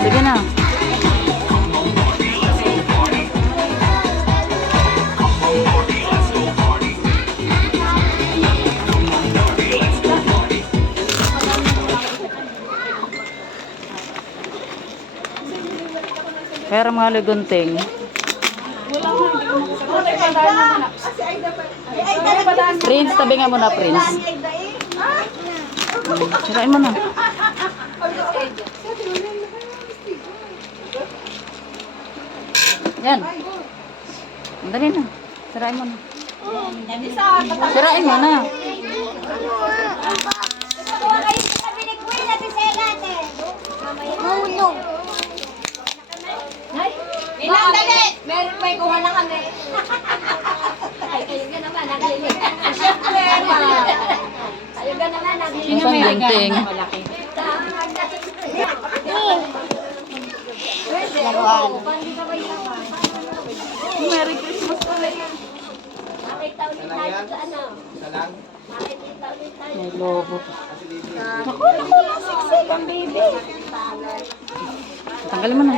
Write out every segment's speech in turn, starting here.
Sige na. Pero mga lugunting. Prince, tabi nga muna, Prince. Sirain mo na. Yan. Dali na. Sirain mo na. Sirain mo na. Ilang dali! Meron may kuha na kami. Ay, kayo nga naman, naglilig. Siyempre, kayo nga naman, naglilig. Ang panggunting. Merry Christmas pala yan. Makita ulit tayo sa ano. Makita ulit tayo. May lobo. Naku, siksik ang baby. Tanggalin mo na.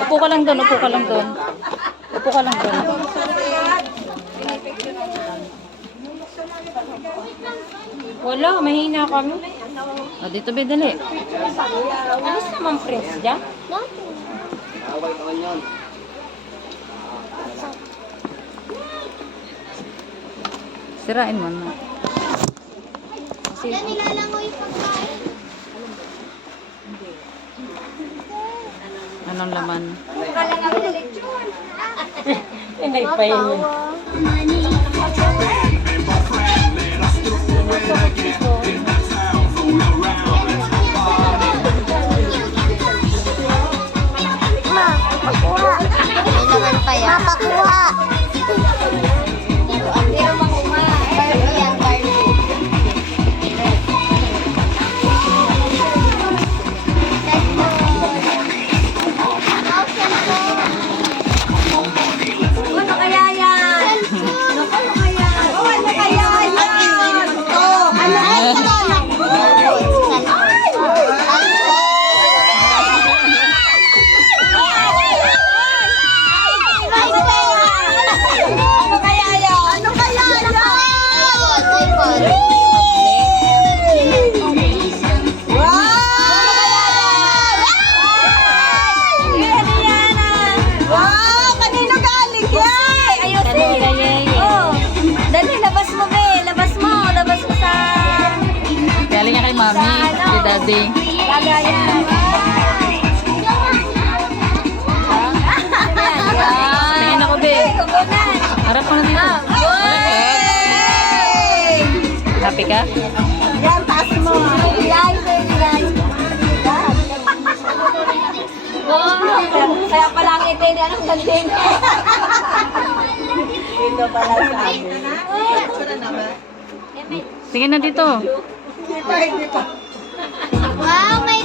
Upo ka lang doon, upo ka lang doon. Upo ka lang doon. Wala, mahina kami. Dito ba, dali. Alis naman, Prince, dyan? Sirain mo na. Yan, nilalangoy yung pagkain. Anong laman? Hindi pa yun. Pakuha. May naman pa yan. Pakuha. Pero makuha. Barbie yan, Barbie. Ano kaya yan? Ano kaya? Ano kaya yan? Ano ay ito? Ano kaya yan? Ano kaya yan? iPhone. Wow! Kanino galing yan? Ayusin! Oh, dali, labas mo, be. Labas mo. Labas mo sa... Galing nga kay mami, kay daddy. Lagayan. Tingin ako, be. Harap ko na dito. Happy ka? Yan, taas mo. Yan, yan. Kaya pala ang itin yan ang ganding. Ito pala sabi. Tingin na dito. Wow, may